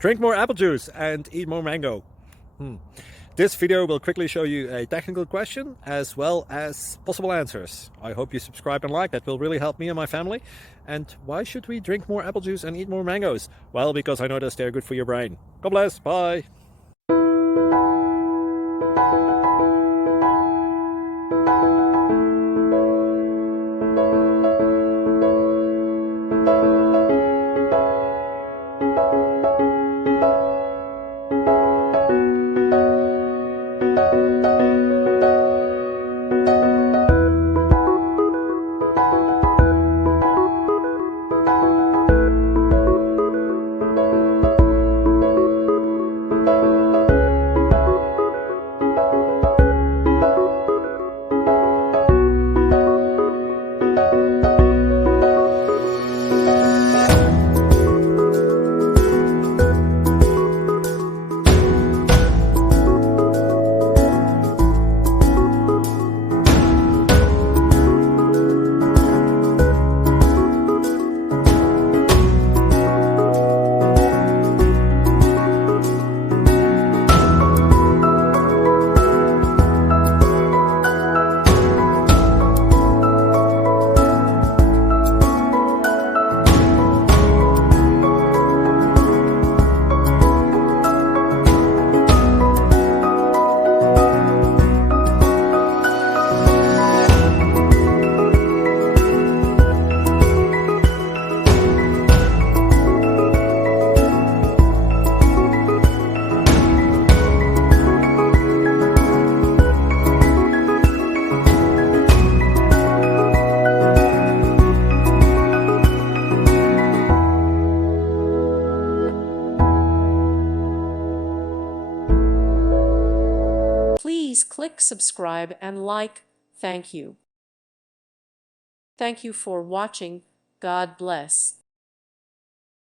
Drink more apple juice and eat more mango. This video will quickly show you a technical question as well as possible answers. I hope you subscribe and like, that will really help me and my family. And why should we drink more apple juice and eat more mangoes? Well, because I noticed they're good for your brain. God bless, bye. Please click subscribe and like. Thank you. Thank you for watching. God bless.